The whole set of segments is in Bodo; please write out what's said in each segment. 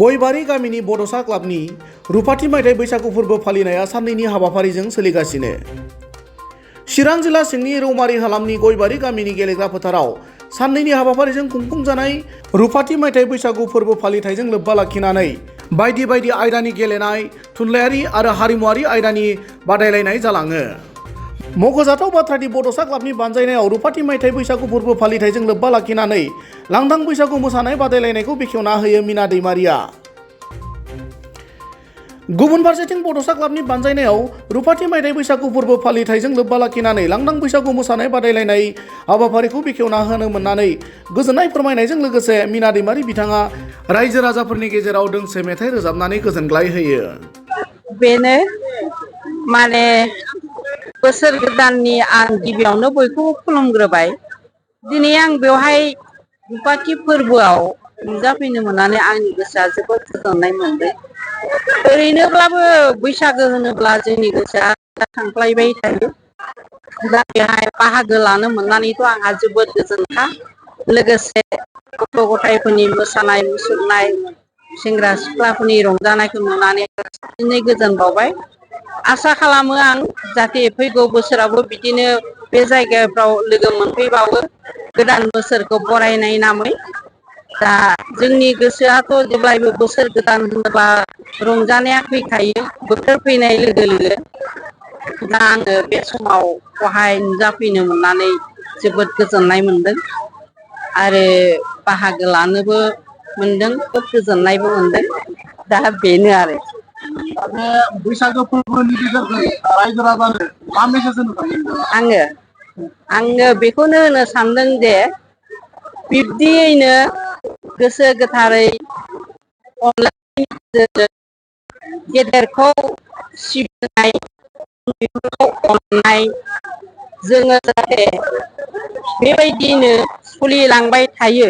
गयबारि गामिनि बड'सा क्लाबनि रुपाथि मायथाइ बैसागु फोरबो फालिनाया साननैनि हाबाफारिजों सोलिगासिनो। चिरां जिल्ला सिंनि रौमारि हालामनि गयबारि गामिनि गेलेग्रा फोथाराव साननैनि हाबाफारिजों खुंफुंजानाय रुपाथि मायथाइ बैसागु फोरबो फालिथायजों लोब्बा लाखिनानै बायदि बायदि आयदानि गेलेनाय, थुनलाइयारि आरो हारिमुवारि आयदानि बादायलायनाय जालाङो। मख'जाथाव बाथ्रादि बड'सा क्लाबनि बानजायनायाव रुपाथि मायथाइ बैसागु फोरबो फालिथायजों लोब्बा लाखिनानै लांदां बैसागु मोसानाय बादायलायनायखौ बेखेवना होयो मीना दैमारिया। गुबुन फारसेथिं बड'सा क्लाबनि बानजायनायाव रुपाथि मायथाइ बैसागु फोरबो फालिथायजों लोब्बा लाखिनानै लांदां बैसागु मोसानाय बादायलायनाय हाबाफारिखौ बेखेवना होनो मोननानै गोजोननाय फोरमायनायजों लोगोसे मीना दैमारि बिथाङा रायजो राजाफोरनि गेजेराव दोंसे मेथाइ रोजाबनानै गोजोनग्लाय होयो। बेनो माने बोसोर गोदाननि आं गिबियावनो बयखौबो खुलुमग्रोबाय। दिनै आं बेवहाय रुपाथि फोरबोआव नुजाफैनो मोननानै आंनि गोसोआ जोबोद गोजोननाय मोनदों। ओरैनोब्लाबो बैसागो होनोब्ला जोंनि गोसोआ थांख्लायबाय थायो। दा बेहाय बाहागो लानो मोननानैथ' आंहा जोबोद गोजोनखा। लोगोसे गथ' गथायफोरनि मोसानाय मुसुरनाय, सेंग्रा सिख्लाफोरनि रंजानायखौ नुनानै साबसिनै गोजोन बावबाय। आसा खालामो आं जाहाथे फैगौ बोसोरावबो बिदिनो बे जायगाफ्राव लोगो मोनफैबावो गोदान बोसोरखौ बरायनाय नामै। दा जोंनि गोसोआथ' जेब्लायबो बोसोर गोदान होनोब्ला रंजानाया फैखायो बोथोर फैनाय लोगो लोगो। दा आङो बे समाव बहाय नुजाफैनो मोननानै जोबोद गोजोननाय मोनदों आरो बाहागो लानोबो मोनदों, खोब गोजोननायबो मोनदों। दा बेनो आरो बैसागो फोरबोनि गेजेरजों रायजो राजानो मा मेसेज होनो सानदों? आङो बेखौनो होनो सानदों जे बिब्दियैनो गोसो गोथारै अनलायनायनि गेजेरजों गेदेरखौ सिबिनाय, उन्दैफोरखौ अननाय, जोङो जाहाथे बेबायदिनो सोलिलांबाय थायो।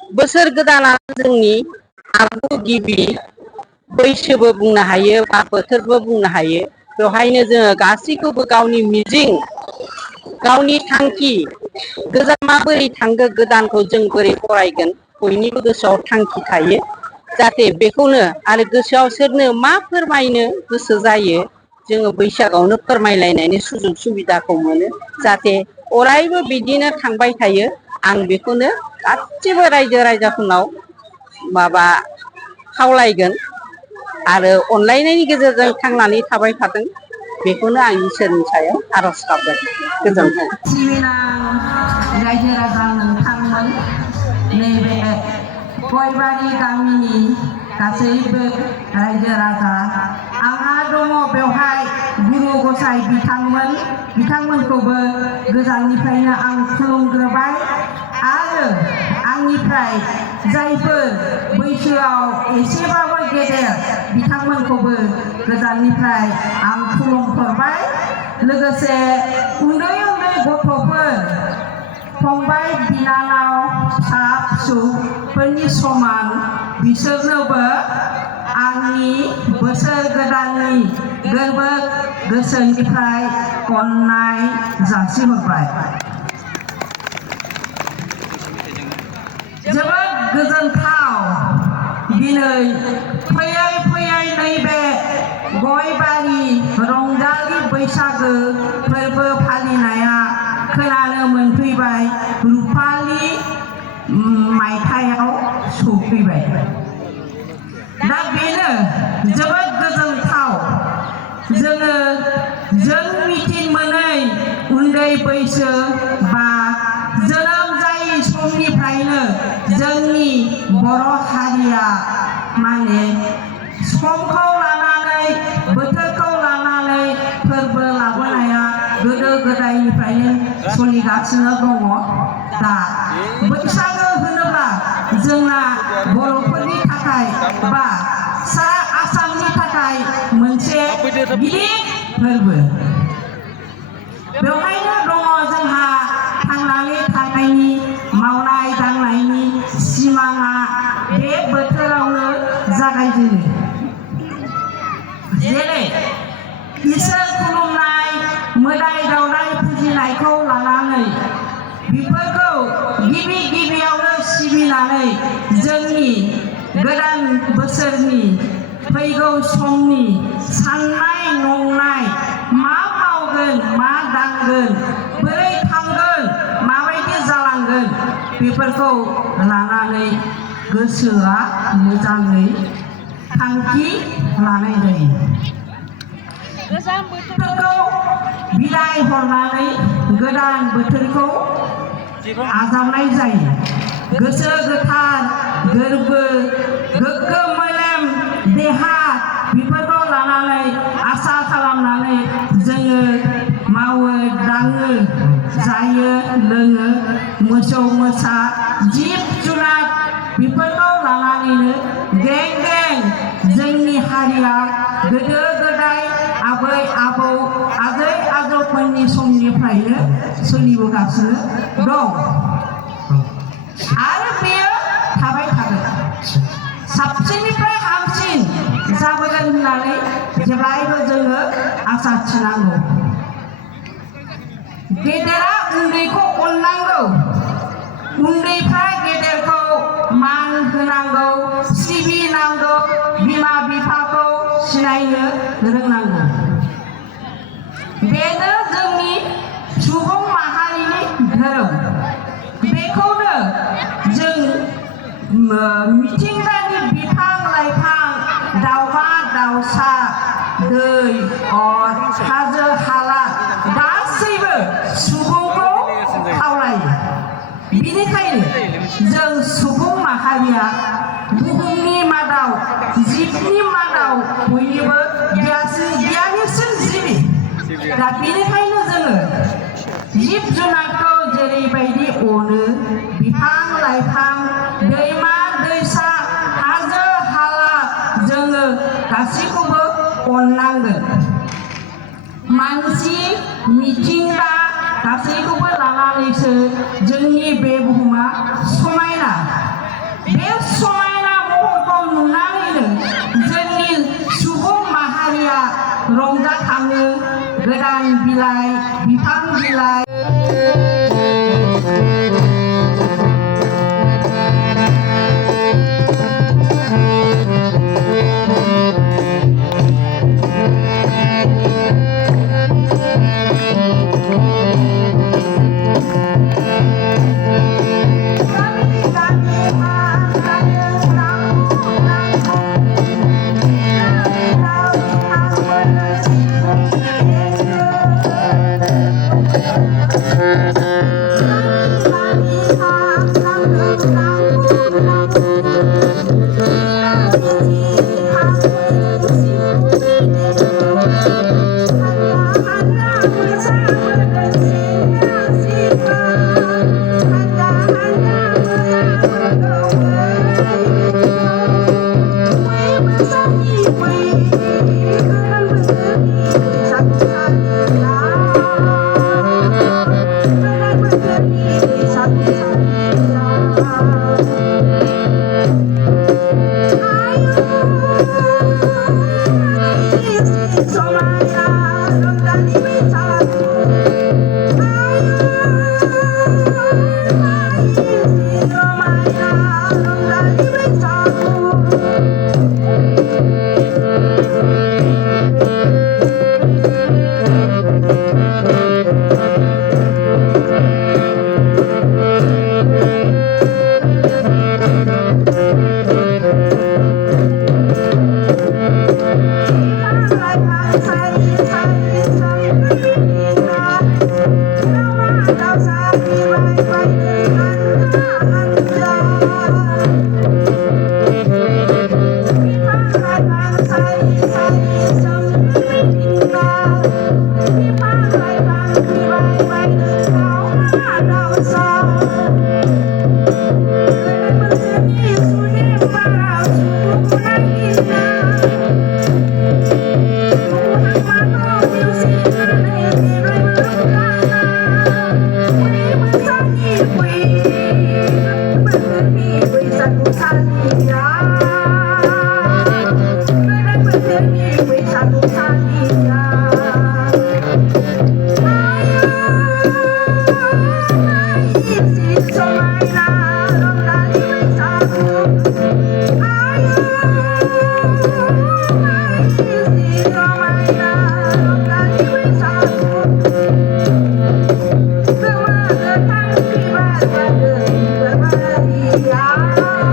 बोसोर गोदाना जोंनि आगु गिबि बैसोबो बुंनो हायो बा बोथोरबो बुंनो हायो। बेवहायनो जोङो गासैखौबो गावनि मिजिं, गावनि थांखि, गोजामा बोरै थांगो गोदानखौ जों बोरै फरायगोन बयनिबो गोसोआव थांखि थायो। जाहाथे बेखौनो आरो गोसोआव सोरनो मा फोरमायनो गोसो जायो जोङो बैसागआवनो फोरमायलायनायनि सुजुग सुबिदाखौ मोनो। जाहाथे अरायबो बिदिनो थांबाय थायो। आं बेखौनो गासिबो रायजो राजाफोरनाव खावलायगोन आरो अनलायनायनि गेजेरजों थांनानै थाबाय थाथों, बेखौनो आं इसोरनि सायाव आर'ज गाबगोन। गोजोन्थों। सिबिनां रायजो राजा नोंथांमोन, नैबे गयबारि गामिनि गासैबो रायजो राजा, आंहा दङ बेवहाय गुरु गसाइ बिथांमोनखौबो गोजाननिफ्रायनो आं खुलुमग्रोबाय आरो आंनिफ्राय जायफोर बैसोआव एसेबाबो गेदेर बिथांमोनखौबो गोजाननिफ्राय आं खुलुमहरबाय। लोगोसे उन्दै उन्दै गथ'फोर, फंबाय बिनानाव, फिसा फिसौफोरनि समान बिसोरनोबो आंनि बोसोर गोदाननि गोरबो गोसोनिफ्राय अननाय जासिहरबाय। जोबोद गोजोनथाव दिनै फैयै फैयै नैबे गयबारि रंजालि बैसागो फोरबो फालिनाया खोनानो मोनफैबाय रुपालि मायथाइयाव सफैबाय। दा बेनो जोबोद गोजोनथाव। जों मिथिनो मोनै उन्दै बैसो बा जोनोम जायै समनिफ्रायनो जोंनि बर' हारिया माने समखौ लानानै, बोथोरखौ लानानै फोरबो लाबोनाया गोदो गोदायनिफ्रायनो सोलिगासिनो दङ। दा बैसागो होनोब्ला जोंना बर'फोरनि थाखाय बा सारा आसामनि थाखाय मोनसे गिदिर फोरबो। बेवहायनो दङ जोंहा थांनानै थानायनि, मावनाय दांनायनि सिमाङा बे बोथोरावनो जागायजेनो। जेरै इसोर खुलुमनाय, मोदाय दावदाय फुजिनायखौ लानानै बेफोरखौ गिबियावनो सिबिनानै जोंनि गोदान बोसोरनि फैगौ समनि साननाय नंनाय मा मावगोन मा दांगोन बोरै थांगोन माबायदि जालांगोन बेफोरखौ लानानै गोसोआ मोजाङै थांखि लानाय जायो। बोथोरखौ बिदाय हरनानै गोदान बोथोरखौ आजावनाय जायो। गोसो गोथार गोरबो गोग्गो मेलेम देहा बेफोरखौ लानानै आसा खालामनानै जोङो मावो दाङो जायो लोङो मोसौ मोसा जिब जुनार बेफोरखौ लानानैनो गें गें जोंनि हारिया गोदो गोदाय आबै आबौ आजै आजौमोननि समनिफ्रायनो सोलिबोगासिनो दं आरो बेयो थाबाय थागोन। साबसिननिफ्राय हामसिन जाबोगोन होननानै जेब्लायबो जोङो आसा थिनांगौ। गेदेरा उन्दैखौ अननांगौ, उन्दैफ्रा गेदेरखौ मान होनांगौ, सिबिनांगौ, बिमा बिफाखौ सिनायनो रोंनांगौ। बेनो जोंनि सुबुं माहारिनि धोरोम। बेखौनो जों मिथिंगानि बिफां लाइफां दाउमा दाउसा दै अर हाजो हाला गासैबो सुबुंखौ खावलायो। बिनिखायनो जों सुबुं माहारिया बुहुमनि मादाव जिबनि मादाव बयनिबो गियानिसिन जिबि। दा बेनिखायनो जोङो जिब जुनारखौ जेरैबायदि अनो बिफां लाइफां दैमा दैसा हाजो हाला जोङो गासैखौबो अननांगोन। मानसि मिथिंगा गासैखौबो लानानैसो जोंनि बे बुहुमा समायना। बे समायना महरखौ नुनानैनो जोंनि सुबुं माहारिया रंजाखाङो। गोदान बिलाइ बिफां बिलाइ Bye. गैया